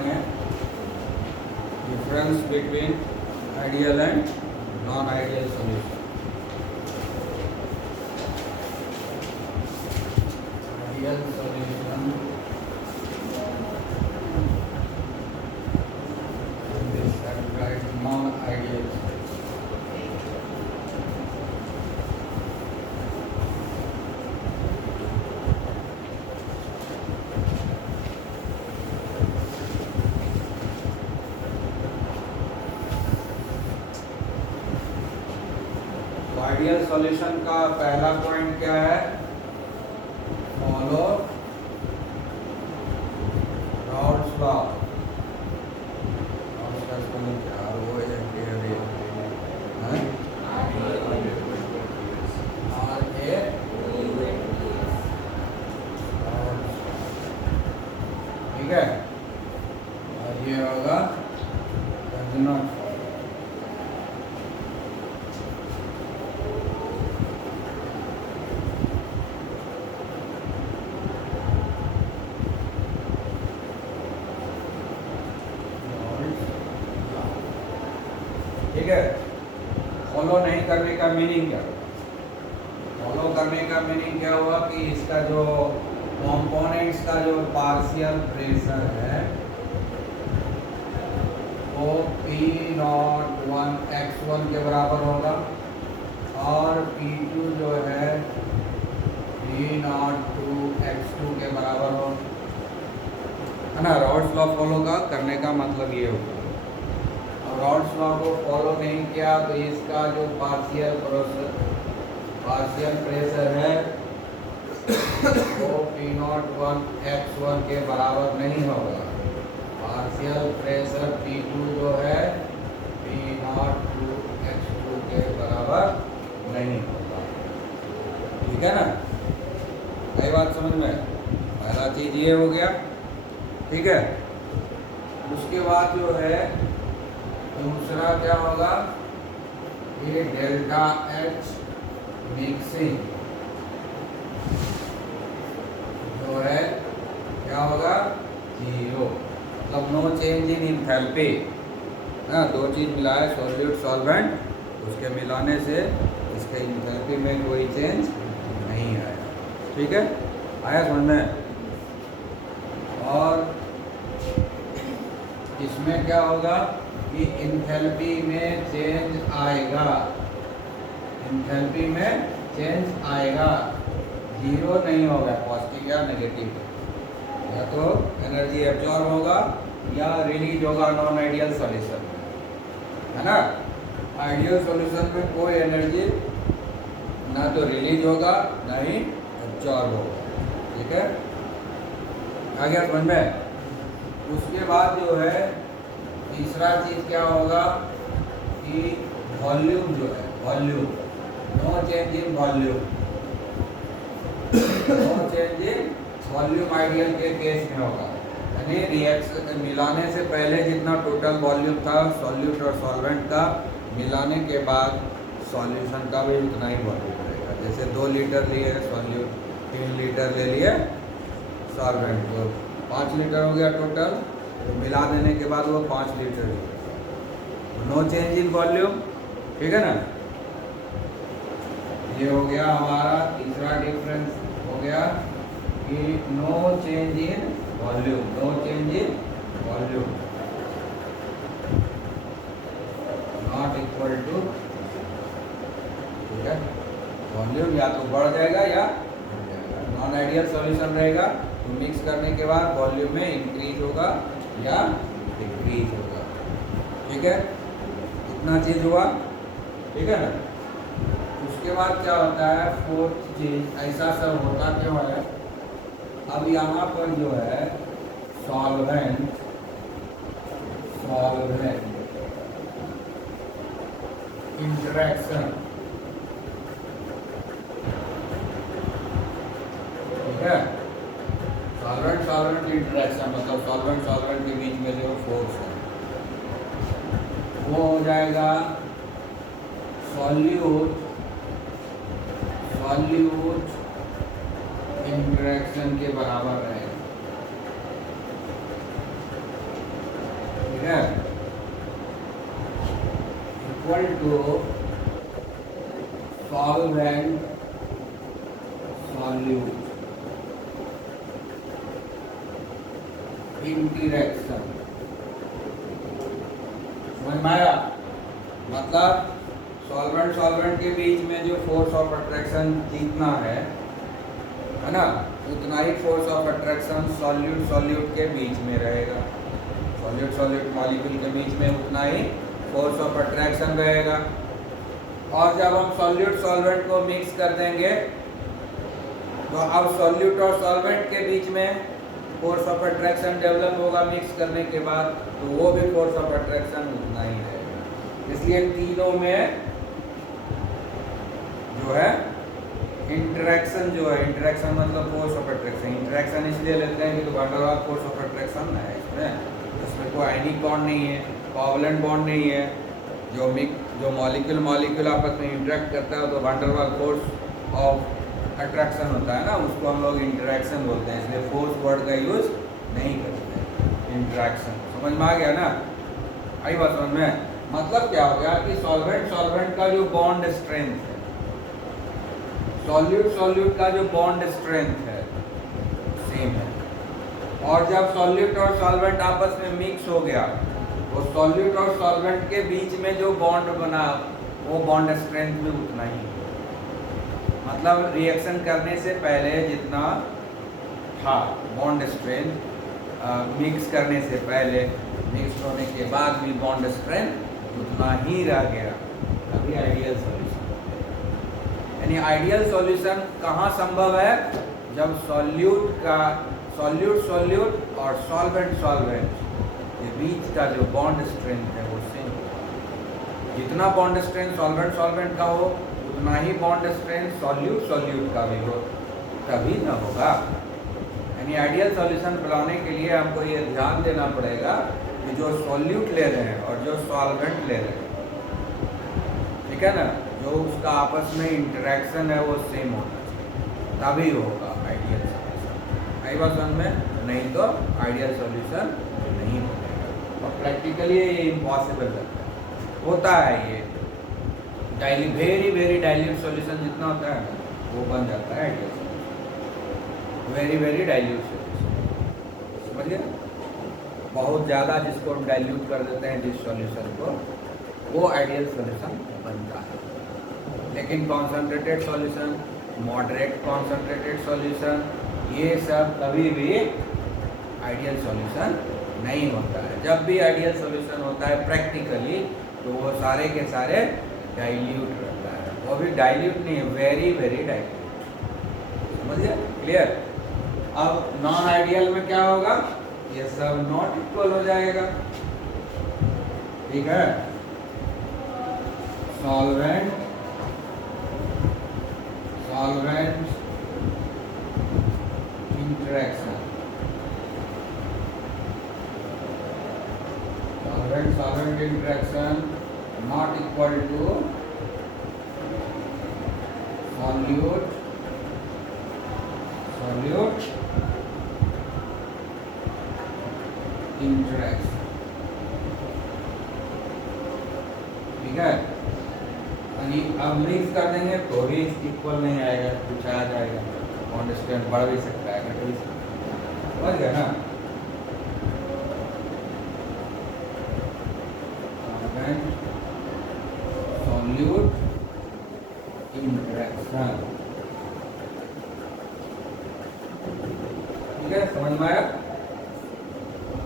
पढ़ेंगे difference between ideal and non ideal solution. Ideal solution non ideal. Ideal solution का पहला point क्या है? Follow Rawls law. ठीक है, और ये होगा ठीक है। फॉलो नहीं करने का मीनिंग क्या हुआ? फॉलो करने का मीनिंग क्या हुआ कि इसका जो कंपोनेंट्स का जो पार्शियल प्रेशर है वो P01 x1 के बराबर होगा और P2 जो है P02 x2 के बराबर होगा, है ना। रॉल्स लॉ फॉलो का करने का मतलब ये होगा। रॉल्स लॉ को फॉलो नहीं किया तो इसका जो पार्शियल प्रेशर है वो P01 x1 के बराबर नहीं होगा। पार्शियल प्रेशर P2 जो है P02 x2 के बराबर नहीं होगा। ठीक है ना, यही बात समझ में। पहला चीज ये हो गया, ठीक है। उसके बाद जो है दूसरा क्या होगा? ये डेल्टा H मिक्सिंग जो है क्या होगा? 0, मतलब नो चेंज इन एंथैल्पी। हाँ, दो चीज़ मिला है, सॉल्यूट सॉल्वेंट, उसके मिलाने से इसके एंथैल्पी में कोई चेंज नहीं आया। ठीक है, आया समझ में। और इसमें क्या होगा कि एंथैल्पी में चेंज आएगा, एंथैल्पी में चेंज आएगा, 0 नहीं होगा, पॉजिटिव या नेगेटिव। या तो एनर्जी एब्जॉर्ब होगा या रिलीज होगा नॉन आइडियल सॉल्यूशन में, है ना। आइडियल सॉल्यूशन में कोई एनर्जी ना तो रिलीज होगा ना ही एब्जॉर्ब होगा। ठीक है, आ गया समझ में। उसके बाद जो है तीसरा चीज क्या होगा कि वॉल्यूम जो है, volume, no change in volume, no change in volume ideal के केस में होगा। यानी रिएक्शन मिलाने से पहले जितना टोटल वॉल्यूम था सॉल्यूट और सॉल्वेंट का, मिलाने के बाद सॉल्यूशन का भी उतना ही वॉल्यूम रहेगा। जैसे 2 लीटर लिए सॉल्यूट, 3 लीटर ले लिए सॉल्वेंट, तो 5 लीटर हो गया टोटल, तो मिला देने के बाद वो 5 लीटर हो गया। नो चेंज इन वॉल्यूम, ठीक है ना। ये हो गया हमारा तीसरा डिफरेंस हो गया कि no change in volume, no change in volume not equal to, ठीक है। वॉल्यूम या तो बढ़ जाएगा या घट जाएगा। नॉन आइडियल सॉल्यूशन रहेगा तो मिक्स करने के बाद वॉल्यूम में इंक्रीज होगा या डिक्रीज होगा। ठीक है, इतना चीज हुआ, ठीक है ना। उसके बाद क्या होता है, फोर्थ चीज, ऐसा सब होता क्यों है? अब यहाँ पर जो है सॉल्वेंट, सॉल्वेंट इंटरेक्शन, ठीक है। सॉल्वेंट सॉल्वेंट इंटरेक्शन मतलब सॉल्वेंट सॉल्वेंट के बीच में जो फोर्स है वो हो जाएगा सॉल्यूट, सॉल्यूट इंटरेक्शन के बराबर रहेगा। Equal to solvent solute interaction. समझ में आया? मतलब सॉल्वेंट सॉल्वेंट के बीच में जो फोर्स ऑफ अट्रैक्शन जितना है ना, उतना ही force of attraction solute solute के बीच में रहेगा। सॉल्यूट सॉल्यूट मॉलिक्यूल के बीच में उतना ही फोर्स ऑफ अट्रैक्शन रहेगा। और जब हम सॉल्यूट सॉल्वेंट को मिक्स कर देंगे तो अब सॉल्यूट और सॉल्वेंट के बीच में फोर्स ऑफ अट्रैक्शन डेवलप होगा मिक्स करने के बाद, तो वो भी फोर्स ऑफ अट्रैक्शन उतना ही रहेगा। इसलिए तीनों में जो है इंटरेक्शन जो है, इंटरेक्शन मतलब फोर्स ऑफ अट्रैक्शन, इंटरेक्शन इसलिए लेते हैं कि तो van der Waals force of attraction है इसमें कोई आयनिक बॉन्ड नहीं है, कोवलेंट बॉन्ड नहीं है। जो मॉलिक्यूल आपस में इंटरेक्ट करता है तो van der Waals force of attraction होता है ना, उसको हम लोग इंटरेक्शन बोलते हैं। इसलिए फोर्स वर्ड का यूज नहीं करते, इंटरेक्शन। समझ में आ गया ना? आई बात समझ में? मतलब क्या हो गया कि सॉल्वेंट सॉल्वेंट का जो बॉन्ड स्ट्रेंथ है, सॉल्यूट सॉल्यूट का जो बॉन्ड स्ट्रेंथ है सेम है। और जब सॉल्यूट और सॉल्वेंट आपस में मिक्स हो गया तो सॉल्यूट और सॉल्वेंट के बीच में जो बॉन्ड बना वो बॉन्ड स्ट्रेंथ भी उतना ही, मतलब रिएक्शन करने से पहले जितना था बॉन्ड स्ट्रेंथ, मिक्स करने से पहले, मिक्स होने के बाद भी बॉन्ड स्ट्रेंथ उतना ही रह गया। अभी आइडियल सॉल्यूशन, यानी आइडियल सॉल्यूशन कहाँ संभव है? जब सॉल्यूट सॉल्यूट और सॉल्वेंट के बीच का जो बॉन्ड स्ट्रेंथ है वो सेम। जितना बॉन्ड स्ट्रेंथ सॉल्वेंट का हो उतना ही बॉन्ड स्ट्रेंथ सॉल्यूट का भी हो, तभी ना होगा। यानी आइडियल सॉल्यूशन बनाने के लिए हमको ये ध्यान देना पड़ेगा कि जो सॉल्यूट ले रहे हैं और जो सॉल्वेंट ले रहे हैं, ठीक है ना, जो उसका आपस में इंटरेक्शन है वो सेम होना चाहिए, तभी होगा आइडियल सॉल्यूशन। आई बात समझ में? नहीं तो आइडियल सॉल्यूशन नहीं बनेगा। और प्रैक्टिकली ये इम्पॉसिबल होता है। ये वेरी वेरी डाइल्यूट सॉल्यूशन जितना होता है वो बन जाता है ideal solution. Very dilute solution, समझिए? बहुत ज़्यादा जिसको हम डाइल्यूट कर देते हैं जिस सॉल्यूशन को, वो आइडियल सॉल्यूशन बनता है। लेकिन concentrated solution, moderate concentrated solution, ये सब कभी भी आइडियल सॉल्यूशन नहीं होता है। जब भी आइडियल सॉल्यूशन होता है प्रैक्टिकली तो वो सारे के सारे डाइल्यूट रहता है। वो भी डाइल्यूट नहीं है, वेरी डाइल्यूट। समझिए? क्लियर? अब नॉन आइडियल में क्या होगा? ये सब नॉट इक्वल हो जाएगा, ठीक है? Solvent interaction, solvent interaction not equal to solute interaction, ठीक है? यानी अब मिक्स कर देंगे तो भी इक्वल नहीं आएगा, कुछ आ जाएगा, बॉन्ड स्ट्रेंथ बढ़ भी सकता है, घट भी सकता है। समझ गया ना? सॉल्यूट इंटरेक्शन, ठीक है? समझ में आया?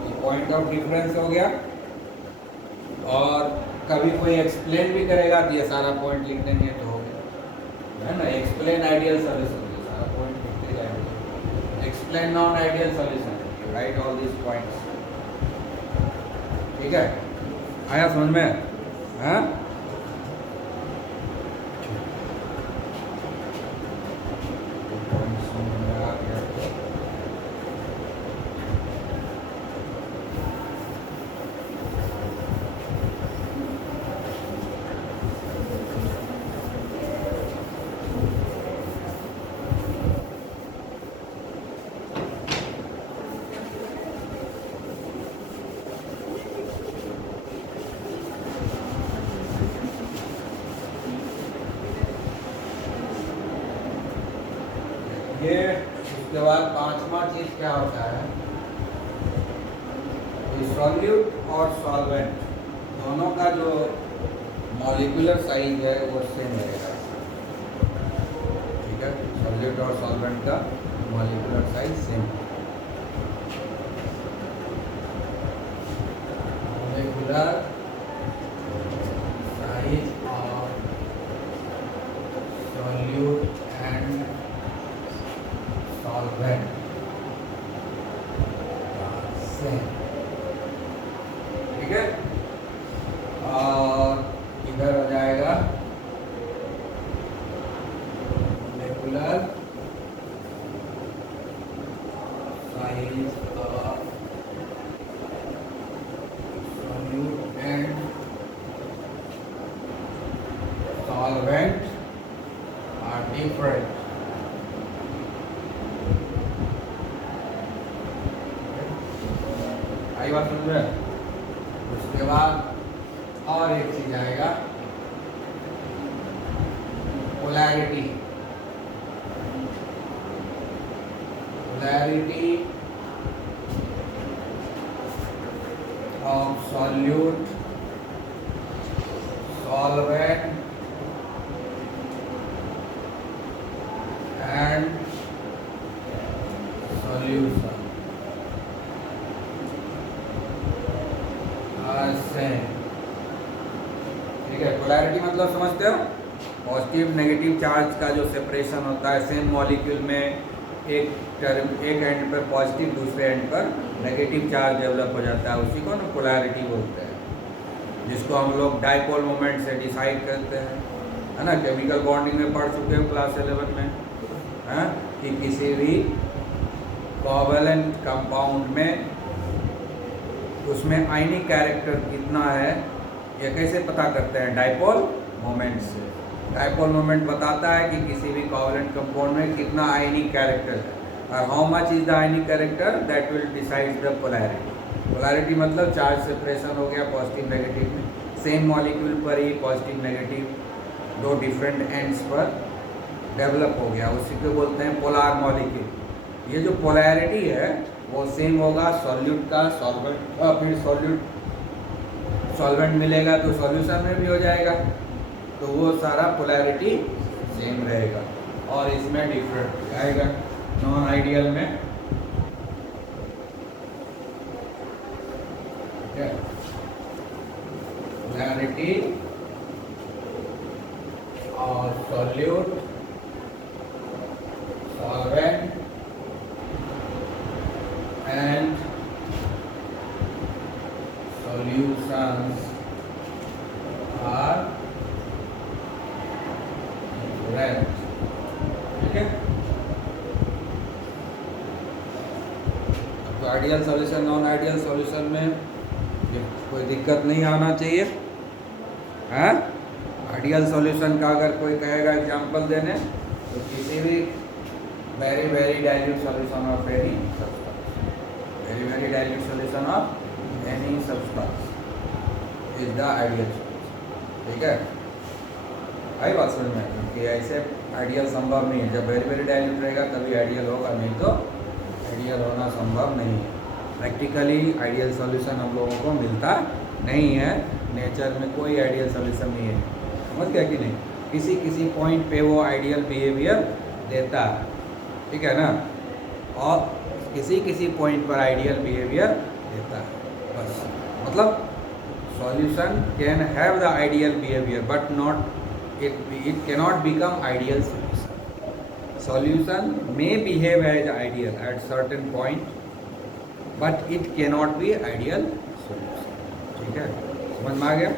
ये पॉइंट ऑफ डिफरेंस हो गया। और कभी कोई एक्सप्लेन भी करेगा तो ये सारा पॉइंट लिख देंगे तो हो गया, है ना? एक्सप्लेन आइडियल सॉल्यूशन, सारा पॉइंट लिखते जाएंगे। Explain non ideal solution, right all this points, ठीक है? आया समझ में? हाँ, चीज क्या होता है, सॉल्यूट और सॉल्वेंट दोनों का जो मॉलिक्यूलर साइज है वो सेम रहेगा। ठीक है, सॉल्यूट और सॉल्वेंट का molecular size same. Molecular size of solute and solvent same. ठीक है, और इधर हो जाएगा molecular size of solute and solvent are different. आई बात समझ में? उसके बाद और एक चीज आएगा, polarity. Polarity of solute, solvent and solution same. ठीक है, पोलैरिटी मतलब समझते हो, पॉजिटिव नेगेटिव चार्ज का जो सेपरेशन होता है सेम मॉलिक्यूल में, एक एंड पर पॉजिटिव दूसरे एंड पर नेगेटिव चार्ज डेवलप हो जाता है, उसी को ना पोलैरिटी बोलते हैं, जिसको हम लोग डाइपोल मोमेंट से डिसाइड करते हैं, है ना। केमिकल बॉन्डिंग में पढ़ चुके हो क्लास 11 में, है कि किसी भी कोवैलेंट कंपाउंड में उसमें आयनिक कैरेक्टर कितना है ये कैसे पता करते हैं, डाइपोल मोमेंट से। डाइपोल मोमेंट बताता है कि किसी भी कोवैलेंट कंपाउंड में कितना आयनिक कैरेक्टर है, और how much is the ionic character that will decide the polarity. Polarity मतलब चार्ज सेपरेशन हो गया पॉजिटिव नेगेटिव में, सेम मॉलिक्यूल पर ही पॉजिटिव नेगेटिव दो डिफरेंट एंड्स पर डेवलप हो गया, उसी को बोलते हैं पोलार मॉलिक्यूल। ये जो पोलैरिटी है वो सेम होगा सॉल्यूट का सॉल्वेंट का, फिर सॉल्वेंट मिलेगा तो सॉल्यूशन में भी हो जाएगा, तो वो सारा पोलैरिटी सेम रहेगा। और इसमें डिफरेंट आएगा नॉन आइडियल में, पोलैरिटी और solute, solvent and solutions are different। ठीक है, तो ideal solution non ideal solution में कोई दिक्कत नहीं आना चाहिए, है। आइडियल सॉल्यूशन का अगर कोई कहेगा एग्जांपल देने तो किसी भी very very dilute solution of any substance, very dilute solution of any substance is the ideal solution। ठीक है, आई बात समझ में, क्योंकि ऐसे आइडियल संभव नहीं है, जब वेरी वेरी डाइल्यूट रहेगा तभी आइडियल होगा, नहीं तो आइडियल होना संभव नहीं है। प्रैक्टिकली आइडियल सॉल्यूशन हम लोगों को मिलता नहीं है, नेचर में कोई आइडियल सॉल्यूशन नहीं है, समझ गया कि नहीं। किसी किसी पॉइंट पे वो आइडियल बिहेवियर देता है, ठीक है ना, और किसी किसी पॉइंट पर आइडियल बिहेवियर देता है, बस। मतलब solution can have the ideal behaviour but not it cannot become ideal solution. Solution may behave as ideal at certain point but it cannot be ideal solution. ठीक है, समझ में आ गया।